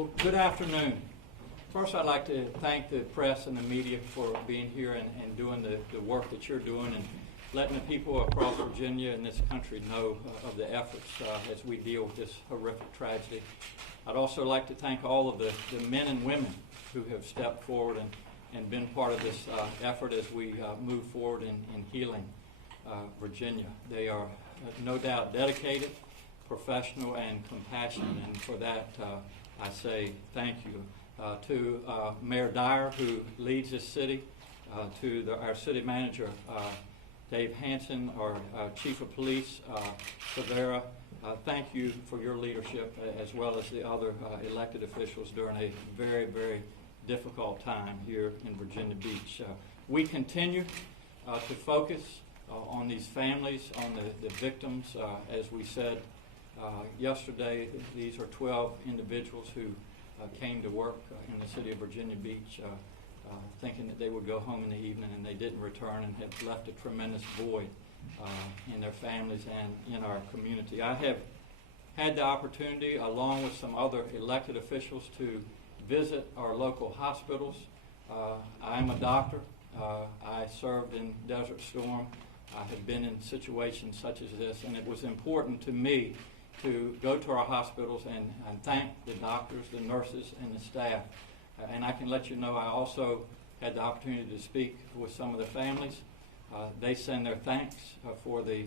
Well, good afternoon. First, I'd like to thank the press and the media for being here and doing the work that you're doing and letting the people across Virginia and this country know of the efforts as we deal with this horrific tragedy. I'd also like to thank all of the men and women who have stepped forward and been part of this effort as we move forward in healing Virginia. They are no doubt dedicated, professional, and compassionate, and for that I say thank you to Mayor Dyer, who leads this city, to our city manager, Dave Hanson, our chief of police, Severa. Thank you for your leadership, as well as the other elected officials during a very, very difficult time here in Virginia Beach. We continue to focus on these families, on the victims. As we said yesterday, these are 12 individuals who came to work in the city of Virginia Beach thinking that they would go home in the evening, and they didn't return and have left a tremendous void in their families and in our community. I have had the opportunity, along with some other elected officials, to visit our local hospitals. I am a doctor. I served in Desert Storm. I have been in situations such as this, and it was important to me to go to our hospitals and thank the doctors, the nurses, and the staff. And I can let you know I also had the opportunity to speak with some of the families. They send their thanks for the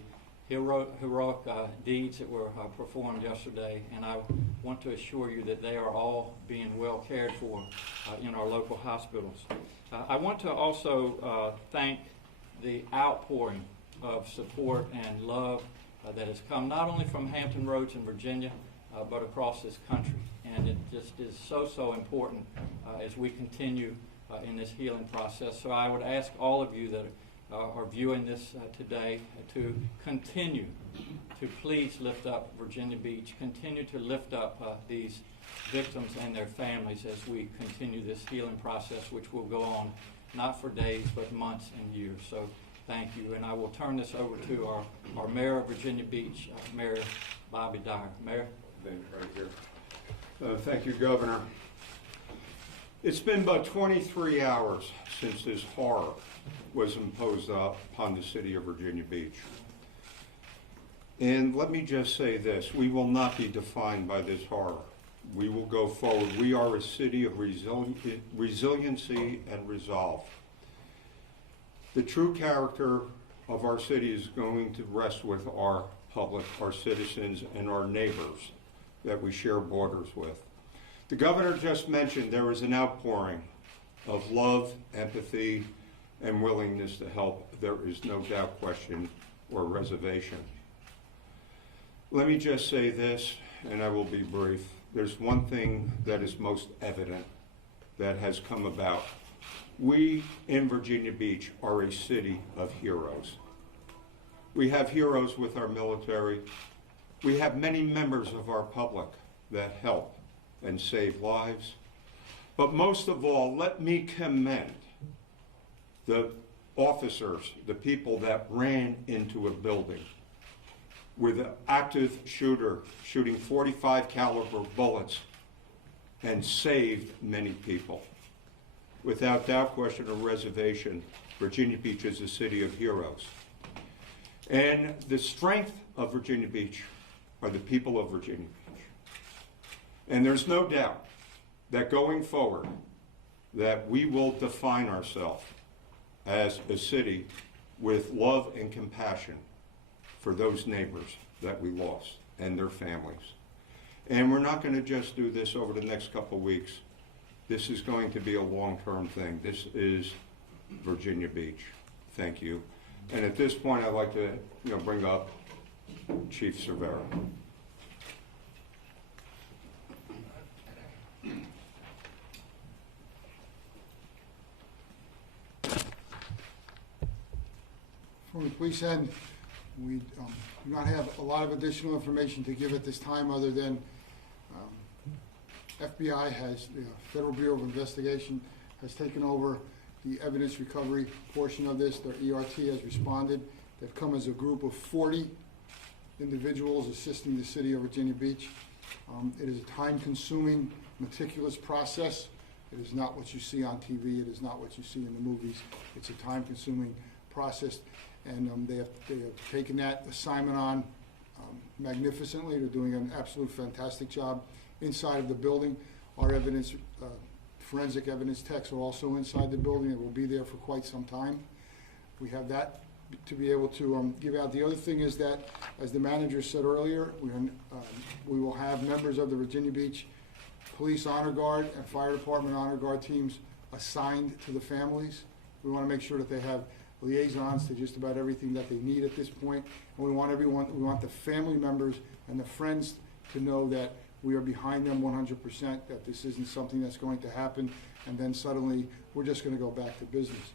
heroic deeds that were performed yesterday, and I want to assure you that they are all being well cared for in our local hospitals. I want to also thank the outpouring of support and love that has come not only from Hampton Roads in Virginia, but across this country. And it just is so important as we continue in this healing process. So I would ask all of you that are viewing this today to continue to please lift up Virginia Beach, continue to lift up these victims and their families as we continue this healing process, which will go on not for days, but months and years. So thank you, and I will turn this over to our Mayor of Virginia Beach, Mayor Bobby Dyer. Mayor? Right here. Thank you, Governor. It's been about 23 hours since this horror was imposed upon the city of Virginia Beach. And let me just say this, we will not be defined by this horror. We will go forward. We are a city of resiliency and resolve. The true character of our city is going to rest with our public, our citizens, and our neighbors that we share borders with. The governor just mentioned there is an outpouring of love, empathy, and willingness to help. There is no doubt, question, or reservation. Let me just say this, and I will be brief. There's one thing that is most evident that has come about. We in Virginia Beach are a city of heroes. We have heroes with our military. We have many members of our public that help and save lives. But most of all, let me commend the officers, the people that ran into a building with an active shooter shooting .45 caliber bullets and saved many people. Without doubt, question, or reservation, Virginia Beach is a city of heroes. And the strength of Virginia Beach are the people of Virginia Beach. And there's no doubt that going forward, that we will define ourselves as a city with love and compassion for those neighbors that we lost and their families. And we're not going to just do this over the next couple of weeks. This is going to be a long-term thing. This is Virginia Beach. Thank you. And at this point, I'd like to bring up Chief Severa. From the police end, we do not have a lot of additional information to give at this time other than FBI has, the Federal Bureau of Investigation has taken over the evidence recovery portion of this. Their ERT has responded. They've come as a group of 40 individuals assisting the city of Virginia Beach. It is a time-consuming, meticulous process. It is not what you see on TV. It is not what you see in the movies. It's a time-consuming process, and they have taken that assignment on magnificently. They're doing an absolute fantastic job inside of the building. Our evidence, forensic evidence techs are also inside the building. They will be there for quite some time. We have that to be able to give out. The other thing is that, as the manager said earlier, we will have members of the Virginia Beach Police Honor Guard and Fire Department Honor Guard teams assigned to the families. We want to make sure that they have liaisons to just about everything that they need at this point. And we want the family members and the friends to know that we are behind them 100%, that this isn't something that's going to happen, and then suddenly we're just going to go back to business.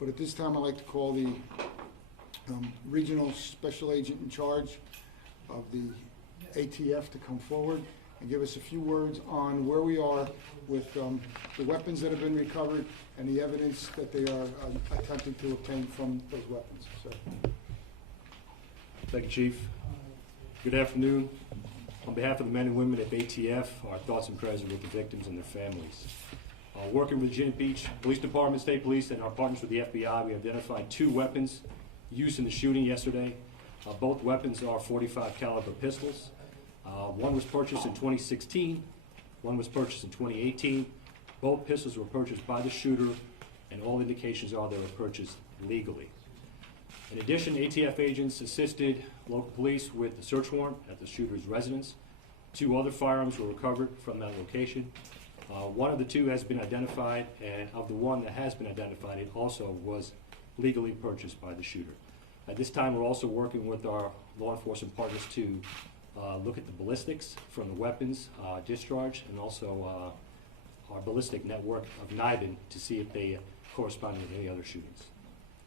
But at this time, I'd like to call the regional special agent in charge of the ATF to come forward and give us a few words on where we are with the weapons that have been recovered and the evidence that they are attempting to obtain from those weapons. So. Thank you, Chief. Good afternoon. On behalf of the men and women at ATF, our thoughts and prayers are with the victims and their families. Working with Virginia Beach Police Department, State Police, and our partners with the FBI, we identified 2 weapons used in the shooting yesterday. Both weapons are .45 caliber pistols. One was purchased in 2016, one was purchased in 2018. Both pistols were purchased by the shooter, and all indications are they were purchased legally. In addition, ATF agents assisted local police with the search warrant at the shooter's residence. 2 other firearms were recovered from that location. One of the 2 has been identified, and of the one that has been identified, it also was legally purchased by the shooter. At this time, we're also working with our law enforcement partners to look at the ballistics from the weapons discharge, and also our ballistic network of NIBIN to see if they correspond with any other shootings.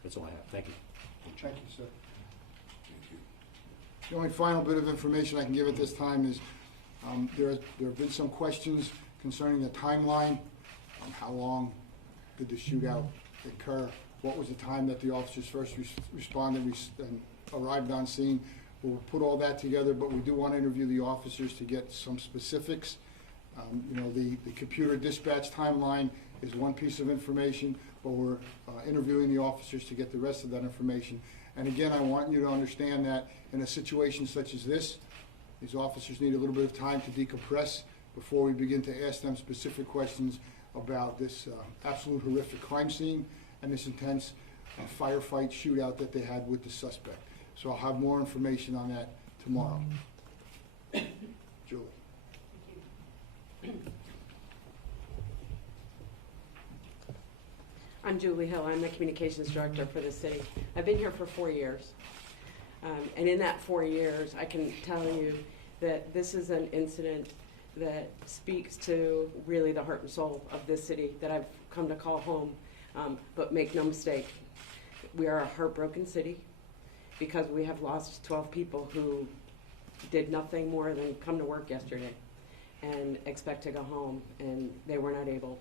That's all I have. Thank you. Thank you, sir. The only final bit of information I can give at this time is there have been some questions concerning the timeline. How long did the shootout occur? What was the time that the officers first responded and arrived on scene? We'll put all that together, but we do want to interview the officers to get some specifics. The computer dispatch timeline is one piece of information, but we're interviewing the officers to get the rest of that information. And again, I want you to understand that in a situation such as this, these officers need a little bit of time to decompress before we begin to ask them specific questions about this absolute horrific crime scene and this intense firefight shootout that they had with the suspect. So I'll have more information on that tomorrow. Julie. I'm Julie Hill. I'm the communications director for the city. I've been here for 4 years. And in that 4 years, I can tell you that this is an incident that speaks to really the heart and soul of this city that I've come to call home. But make no mistake, we are a heartbroken city because we have lost 12 people who did nothing more than come to work yesterday and expect to go home, and they were not able.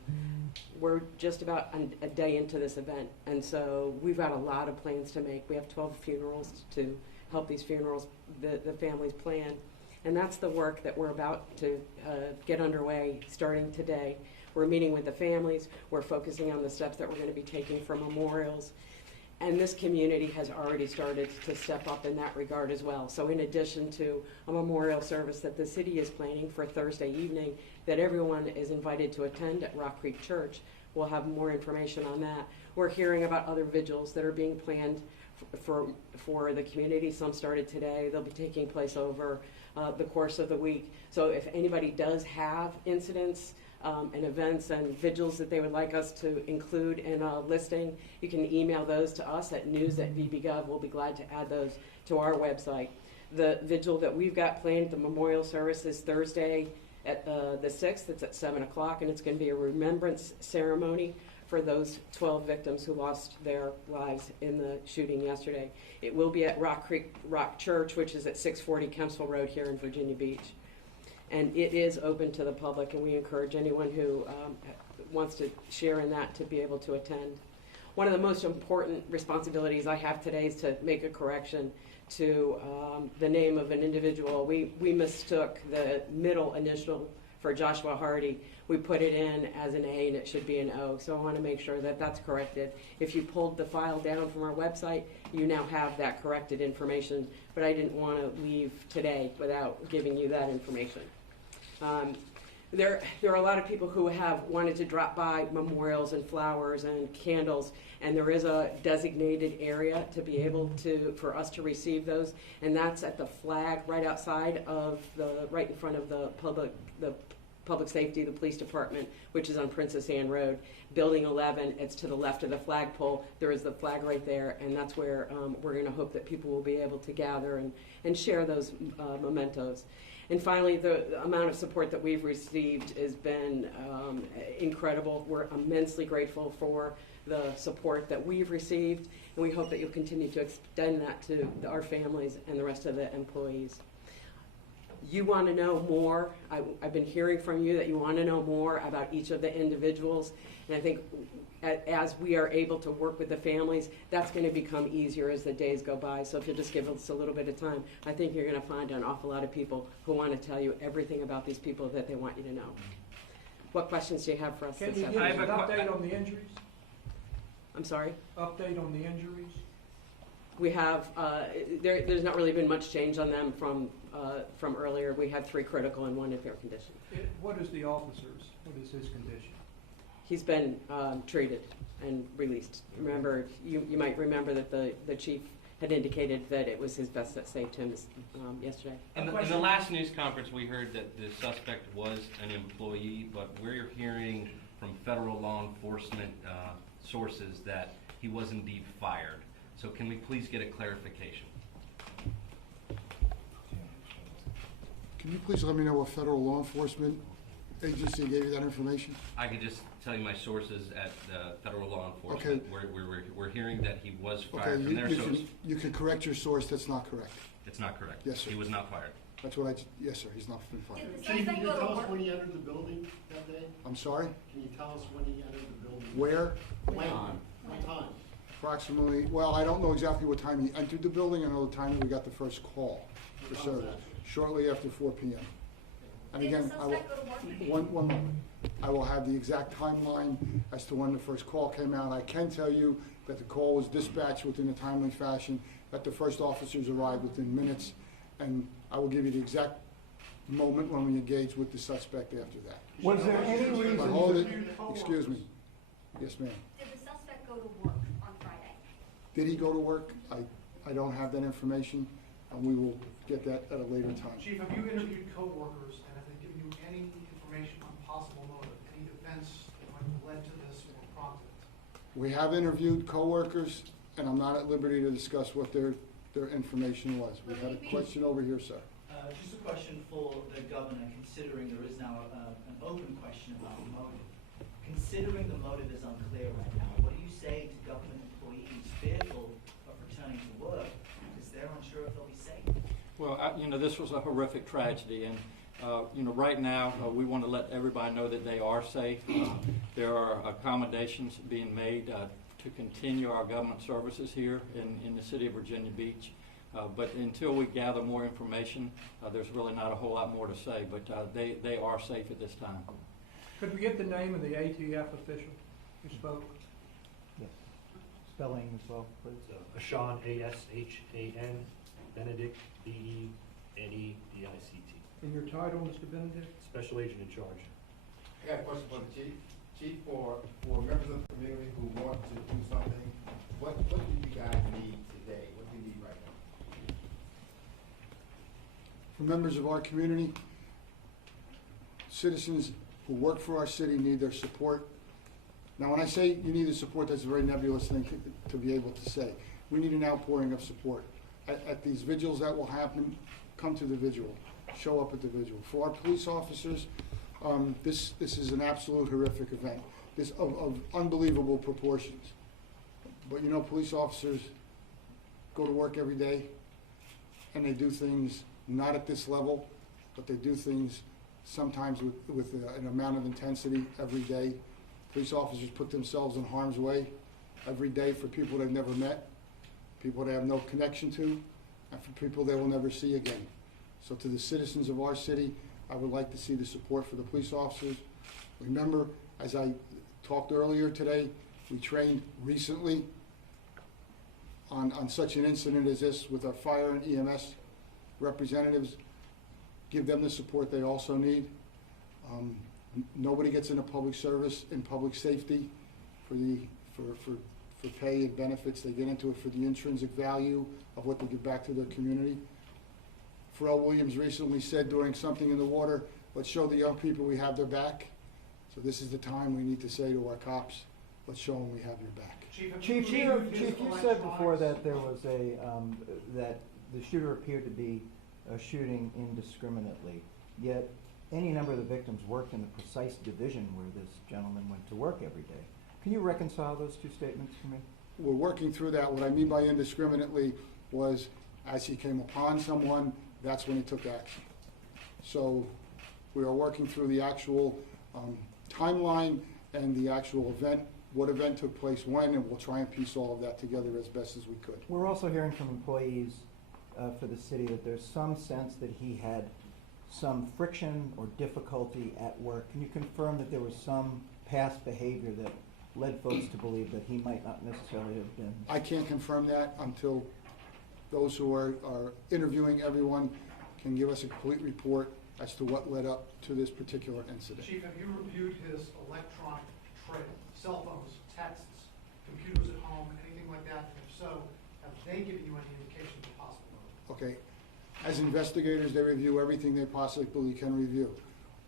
We're just about a day into this event, and so we've got a lot of plans to make. We have 12 funerals to help these funerals, the families plan, and that's the work that we're about to get underway starting today. We're meeting with the families. We're focusing on the steps that we're going to be taking for memorials. And this community has already started to step up in that regard as well. So in addition to a memorial service that the city is planning for Thursday evening that everyone is invited to attend at Rock Creek Church, we'll have more information on that. We're hearing about other vigils that are being planned for the community. Some started today. They'll be taking place over the course of the week. So if anybody does have incidents and events and vigils that they would like us to include in a listing, you can email those to us at news@vb.gov. We'll be glad to add those to our website. The vigil that we've got planned, the memorial service, is Thursday at the 6th. It's at 7 o'clock, and it's going to be a remembrance ceremony for those 12 victims who lost their lives in the shooting yesterday. It will be at Rock Church, which is at 640 Kempsville Road here in Virginia Beach. And it is open to the public, and we encourage anyone who wants to share in that to be able to attend. one of the most important responsibilities I have today is to make a correction to the name of an individual. We mistook the middle initial for Joshua Hardy. We put it in as an A and it should be an O, so I want to make sure that that's corrected. If you pulled the file down from our website, you now have that corrected information, but I didn't want to leave today without giving you that information. There are a lot of people who have wanted to drop by memorials and flowers and candles, and there is a designated area to be able to, for us to receive those, and that's at the flag right outside of right in front of the public safety, the police department, which is on Princess Anne Road. Building 11, it's to the left of the flagpole. There is the flag right there, and that's where we're going to hope that people will be able to gather and share those mementos. And finally, the amount of support that we've received has been incredible. We're immensely grateful for the support that we've received, and we hope that you'll continue to extend that to our families and the rest of the employees. You want to know more. I've been hearing from you that you want to know more about each of the individuals, and I think as we are able to work with the families, that's going to become easier as the days go by. So if you'll just give us a little bit of time, I think you're going to find an awful lot of people who want to tell you everything about these people that they want you to know. What questions do you have for us? Can you give us an update on the injuries? I'm sorry? Update on the injuries? We have, there's not really been much change on them from earlier. We had 3 critical and 1 in fair condition. What is the officer's? What is his condition? He's been treated and released. Remember, you might remember that the chief had indicated that it was his vest that saved him yesterday. In the last news conference, we heard that the suspect was an employee, but we're hearing from federal law enforcement sources that he was indeed fired. So can we please get a clarification? Can you please let me know what federal law enforcement agency gave you that information? I could just tell you my sources at federal law enforcement. Okay. We're hearing that he was Okay, fired from there, so you can correct your source, that's not correct. it's not correct. Yes, sir. He was not fired. That's what yes, sir, he's not been fired. Chief, can you tell us when he entered the building that day? I'm sorry? Can you tell us when he entered the building? Where? When? What time? Approximately, well, I don't know exactly what time he entered the building, I know the time that we got the first call for What time was service, that? shortly after 4 p.m. And Did again, the I will, suspect go to work? one moment. I will have the exact timeline as to when the first call came out. I can tell you that the call was dispatched within a timely fashion, that the first officers arrived within minutes, and I will give you the exact moment when we engaged with the suspect after that. Was there any But reason? hold it, excuse me. Yes, ma'am. Did the suspect go to work on Friday? Did he go to work? I don't have that information, and we will get that at a later time. Chief, have you interviewed co-workers and have they given you any information on possible motive, any events that might have led to this or prompted it? We have interviewed coworkers, and I'm not at liberty to discuss what their information was. We had a question over here, sir. Just a question for the governor, considering there is now an open question about motive. Considering the motive is unclear right now, what do you say to government employees fearful of returning to work because they're unsure if they'll be safe? Well, this was a horrific tragedy, and right now we want to let everybody know that they are safe. There are accommodations being made to continue our government services here in the city of Virginia Beach. But until we gather more information, there's really not a whole lot more to say. But they are safe at this time. Could we get the name of the ATF official who spoke? Yes. Spelling as well, please. Ashan, A-S-H-A-N, Benedict, B-E-N-E-D-I-C-T. And your title, Mr. Benedict? Special agent in charge. I got a question for the chief. Chief, for members of the community who want to do something, what do you guys need today? What do you need right now? For members of our community, citizens who work for our city need their support. Now, when I say you need the support, that's a very nebulous thing to be able to say. We need an outpouring of support. At these vigils that will happen, come to the vigil, show up at the vigil. For our police officers, this is an absolute horrific event, this of unbelievable proportions. But police officers go to work every day, and they do things not at this level, but they do things sometimes with an amount of intensity every day. Police officers put themselves in harm's way every day for people they've never met, people they have no connection to, and for people they will never see again. So to the citizens of our city, I would like to see the support for the police officers. Remember, as I talked earlier today, we trained recently on such an incident as this with our fire and EMS representatives. Give them the support they also need. Nobody gets into public service and public safety for pay and benefits. They get into it for the intrinsic value of what they give back to their community. Pharrell Williams recently said during Something in the Water, let's show the young people we have their back. So this is the time we need to say to our cops, let's show them we have your back. Chief, you said before that there was that the shooter appeared to be shooting indiscriminately, yet any number of the victims worked in the precise division where this gentleman went to work every day. Can you reconcile those two statements for me? We're working through that. What I mean by indiscriminately was as he came upon someone, that's when he took action. So we are working through the actual timeline and the actual event, what event took place when, and we'll try and piece all of that together as best as we could. We're also hearing from employees for the city that there's some sense that he had some friction or difficulty at work. Can you confirm that there was some past behavior that led folks to believe that he might not necessarily have been? I can't confirm that until those who are interviewing everyone can give us a complete report as to what led up to this particular incident. Chief, have you reviewed his electronic trail, cell phones, texts, computers at home, anything like that? And if so, have they given you any indication of possible motive? Okay. As investigators, they review everything they possibly can review.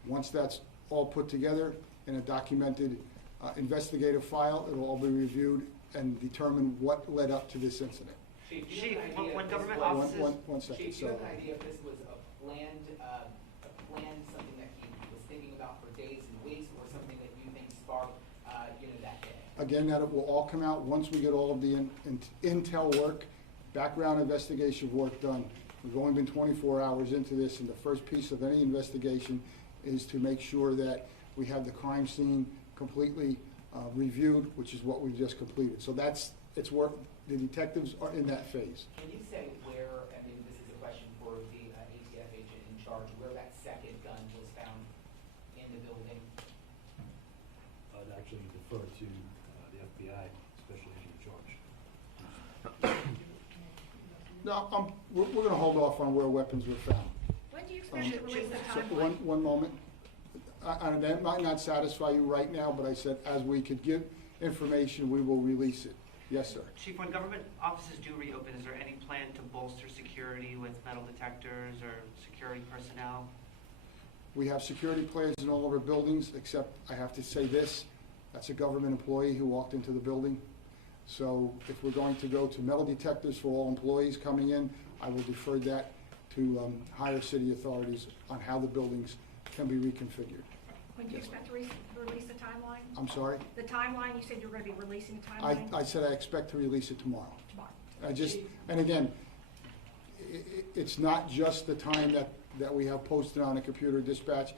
Once that's all put together in a documented investigative file, it'll all be reviewed and determine what led up to this incident. Chief, when government offices, One second. Chief, do you have an idea if this was a planned something that he was thinking about for days and weeks, or something that you think sparked, that day? Again, that it will all come out once we get all of the intel work, background investigation work done. We've only been 24 hours into this, and the first piece of any investigation is to make sure that we have the crime scene completely reviewed, which is what we've just completed. So it's work. The detectives are in that phase. Can you say where, I mean, this is a question for the ATF agent in charge, where that second gun was found in the building? I'd actually defer to the FBI, special agent in charge. No, we're going to hold off on where weapons were found. When do you expect to release the So timeline? one moment. That might not satisfy you right now, but I said as we could give information, we will release it. Yes, sir. Chief, when government offices do reopen, is there any plan to bolster security with metal detectors or security personnel? We have security plans in all of our buildings, except I have to say this, that's a government employee who walked into the building. So if we're going to go to metal detectors for all employees coming in, I will defer that to higher city authorities on how the buildings can be reconfigured. When do you expect to release the timeline? I'm sorry? The timeline, you said you're going to be releasing the timeline? I said I expect to release it tomorrow. Tomorrow. And again, it's not just the time that we have posted on a computer dispatch,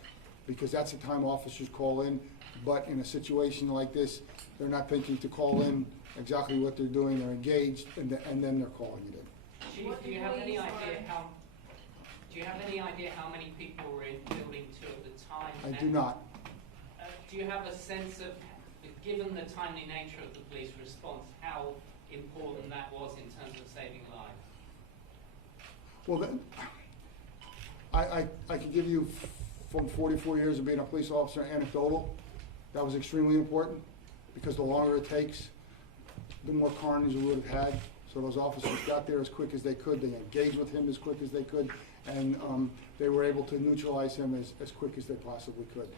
because that's the time officers call in, but in a situation like this, they're not thinking to call in exactly what they're doing, they're engaged, and then they're calling it in. Chief, do you have any idea how many people were in building 2 at the time? I do not. Do you have a sense of, given the timely nature of the police response, how important that was in terms of saving lives? Well, then, I could give you, from 44 years of being a police officer, anecdotal. That was extremely important, because the longer it takes, the more carnage we would have had. So those officers got there as quick as they could. They engaged with him as quick as they could, and they were able to neutralize him as quick as they possibly could.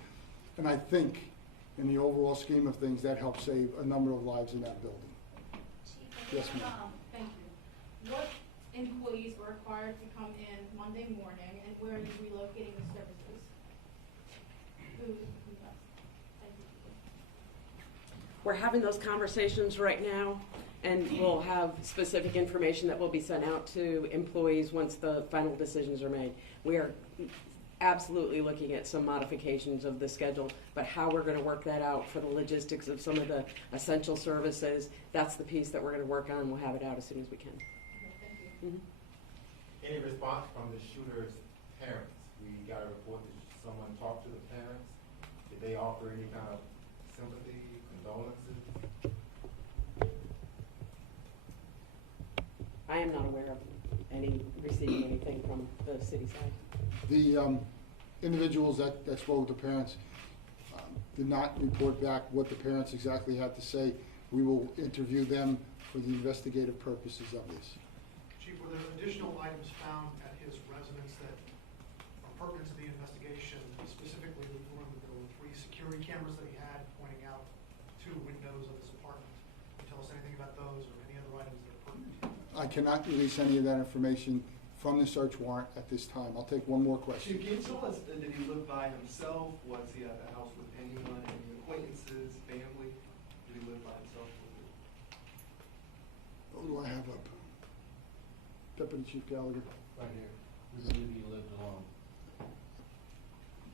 And I think, in the overall scheme of things, that helped save a number of lives in that building. Yes, ma'am. Thank you. What employees were required to come in Monday morning, and where are you relocating the services? Who does? Thank you. We're having those conversations right now, and we'll have specific information that will be sent out to employees once the final decisions are made. We are absolutely looking at some modifications of the schedule, but how we're gonna work that out for the logistics of some of the essential services, that's the piece that we're gonna work on. We'll have it out as soon as we can. Mhm. Any response from the shooter's parents? We got a report that someone talked to the parents. Did they offer any kind of sympathy, condolences? I am not aware of receiving anything from the city side. The individuals that spoke with the parents did not report back what the parents exactly had to say. We will interview them for the investigative purposes of this. Chief, were there additional items found at his residence that are pertinent to the investigation? Specifically, we learned that there were 3 security cameras that he had pointing out 2 windows of his apartment. Can you tell us anything about those or any other items that are pertinent to him? I cannot release any of that information from the search warrant at this time. I'll take one more question. Chief, can you tell us, did he live by himself? Was he at the house with anyone, any acquaintances, family? Did he live by himself? Who do I have up? Deputy Chief Gallagher. Right here. We believe he lived alone.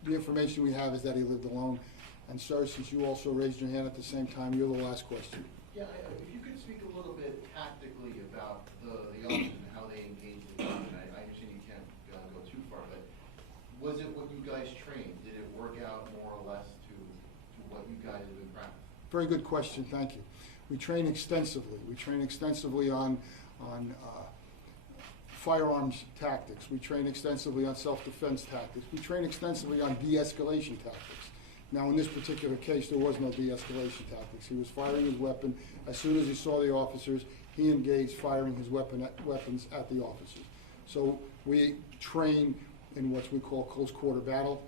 The information we have is that he lived alone. And sir, since you also raised your hand at the same time, you're the last question. Yeah, if you could speak a little bit tactically about the officers and how they engage the gunman. I understand you can't go too far, but was it what you guys trained? Did it work out more or less to what you guys have been practicing? Very good question, thank you. We train extensively. We train extensively on firearms tactics. We train extensively on self-defense tactics. We train extensively on de-escalation tactics. Now, in this particular case, there was no de-escalation tactics. He was firing his weapon. As soon as he saw the officers, he engaged firing his weapons at the officers. So we train in what we call close quarter battle.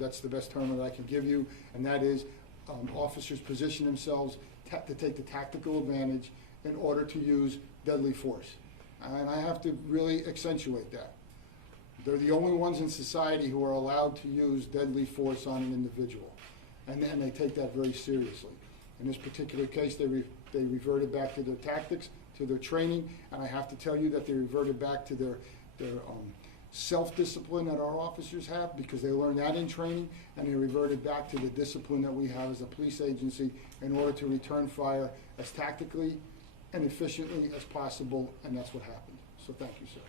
That's the best term that I can give you, and that is officers position themselves to take the tactical advantage in order to use deadly force. And I have to really accentuate that. They're the only ones in society who are allowed to use deadly force on an individual. And they take that very seriously. In this particular case, they reverted back to their tactics, to their training, and I have to tell you that they reverted back to their self-discipline that our officers have, because they learned that in training, and they reverted back to the discipline that we have as a police agency in order to return fire as tactically and efficiently as possible, and that's what happened. So thank you, sir.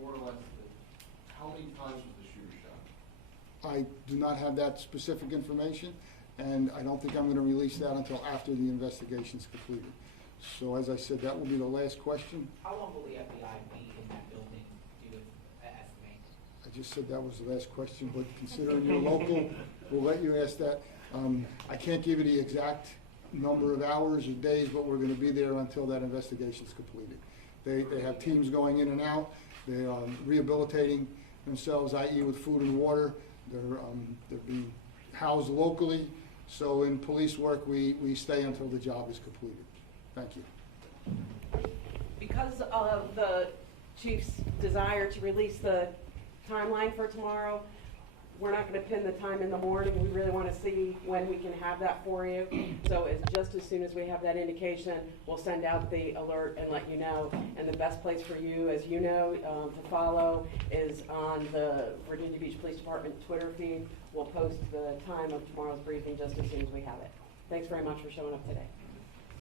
More or less, how many times was the shooter shot? I do not have that specific information, and I don't think I'm going to release that until after the investigation's completed. So as I said, that will be the last question. How long will the FBI be in that building, do you estimate? I just said that was the last question, but considering you're local, we'll let you ask that. I can't give you the exact number of hours or days, but we're going to be there until that investigation's completed. They have teams going in and out. They are rehabilitating themselves, i.e. with food and water. They're being housed locally. So in police work, we stay until the job is completed. Thank you. Because of the chief's desire to release the timeline for tomorrow, we're not going to pin the time in the morning. We really want to see when we can have that for you. So it's just as soon as we have that indication, we'll send out the alert and let you know. And the best place for you, as you know, to follow is on the Virginia Beach Police Department Twitter feed. We'll post the time of tomorrow's briefing just as soon as we have it. Thanks very much for showing up today.